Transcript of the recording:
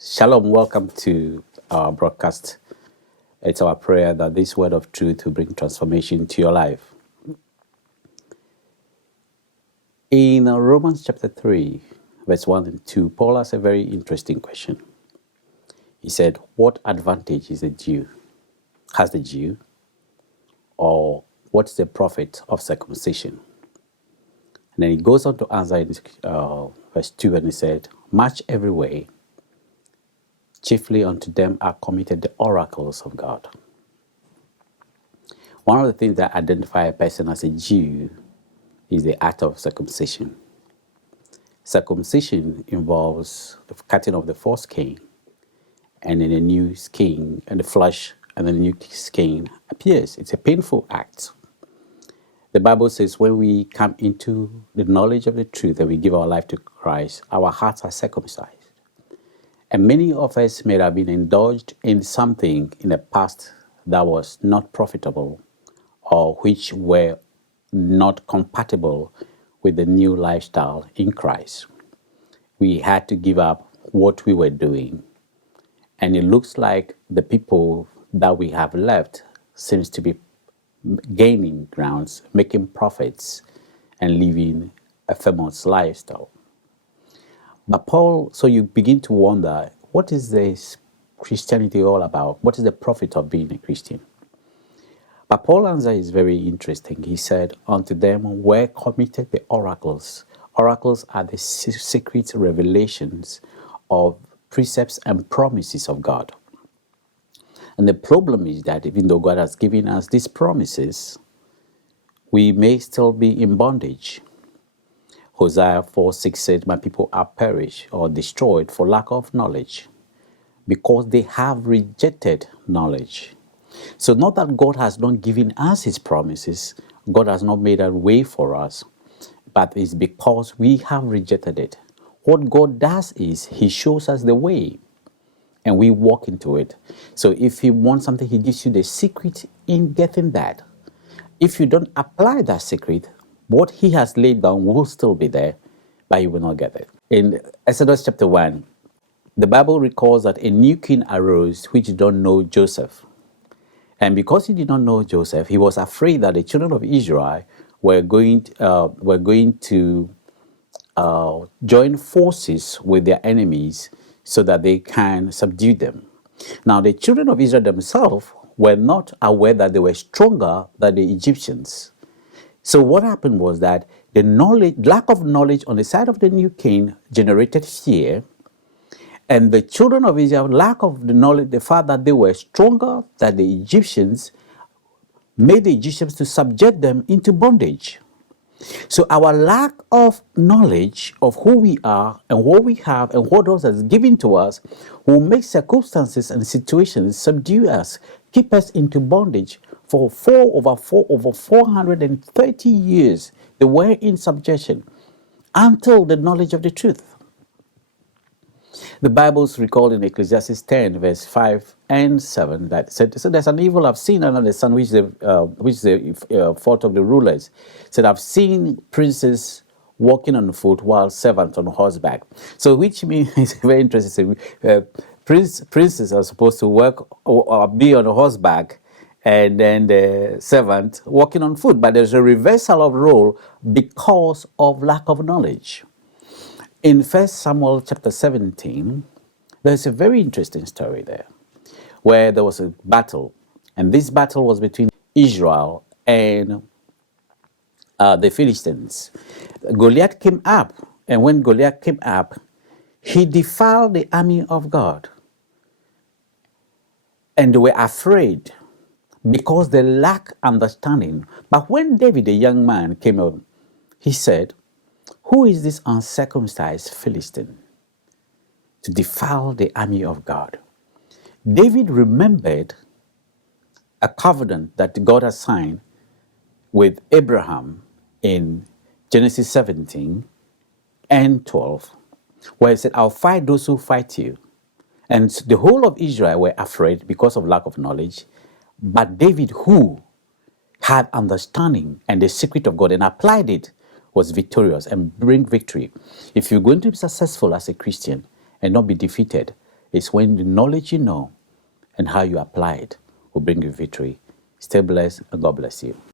Shalom, welcome to our broadcast. It's our prayer that this word of truth will bring transformation to your life. In Romans chapter 3, verse 1 and 2, Paul has a very interesting question. He said, what advantage is has the Jew, or what's the profit of circumcision? And then he goes on to answer in verse 2, and he said, much every way, chiefly unto them are committed the oracles of God. One of the things that identify a person as a Jew is the act of circumcision. Circumcision involves the cutting of the foreskin, and then a new skin, and the flesh, and then a new skin appears. It's a painful act. The Bible says when we come into the knowledge of the truth and we give our life to Christ, our hearts are circumcised. And many of us may have been indulged in something in the past that was not profitable or which were not compatible with the new lifestyle in Christ. We had to give up what we were doing. And it looks like the people that we have left seems to be gaining grounds, making profits, and living a famous lifestyle. But Paul, so you begin to wonder, what is this Christianity all about? What is the profit of being a Christian? But Paul's answer is very interesting. He said, unto them were committed the oracles. Oracles are the secret revelations of precepts and promises of God. And the problem is that even though God has given us these promises, we may still be in bondage. Hosea 4:6 said, my people are perished or destroyed for lack of knowledge, because they have rejected knowledge. So not that God has not given us his promises, God has not made a way for us, but it's because we have rejected it. What God does is he shows us the way and we walk into it. So if he wants something, he gives you the secret in getting that. If you don't apply that secret, what he has laid down will still be there, but you will not get it. In Exodus chapter 1, the Bible recalls that a new king arose which did not know Joseph. And because he did not know Joseph, he was afraid that the children of Israel were going to join forces with their enemies so that they can subdue them. Now, the children of Israel themselves were not aware that they were stronger than the Egyptians. So what happened was that the lack of knowledge on the side of the new king generated fear, and the children of Israel, lack of the knowledge, the fact that they were stronger than the Egyptians, made the Egyptians to subject them into bondage. So our lack of knowledge of who we are and what we have and what God has given to us will make circumstances and situations subdue us, keep us into bondage. For over 430 years, they were in subjection until the knowledge of the truth. The Bible's recalled in Ecclesiastes 10, verse 5 and 7, that said, so there's an evil I've seen under the sun, which is the fault of the rulers. Said, I've seen princes walking on foot while servants on horseback. So which means, it's very interesting, princes are supposed to work or be on a horseback, and then the servant walking on foot. But there's a reversal of role because of lack of knowledge. In 1 Samuel chapter 17, there's a very interesting story there, where there was a battle, and this battle was between Israel and the Philistines. Goliath came up, and when Goliath came up, he defiled the army of God, and they were afraid because they lacked understanding. But when David, a young man, came up, he said, who is this uncircumcised Philistine to defile the army of God? David remembered a covenant that God had signed with Abraham in Genesis 17 and 12, where he said, I'll fight those who fight you. And the whole of Israel were afraid because of lack of knowledge. But David, who had understanding and the secret of God and applied it, was victorious and bring victory. If you're going to be successful as a Christian and not be defeated, It's when the knowledge you know and how you apply it will bring you victory. Stay blessed and God bless you.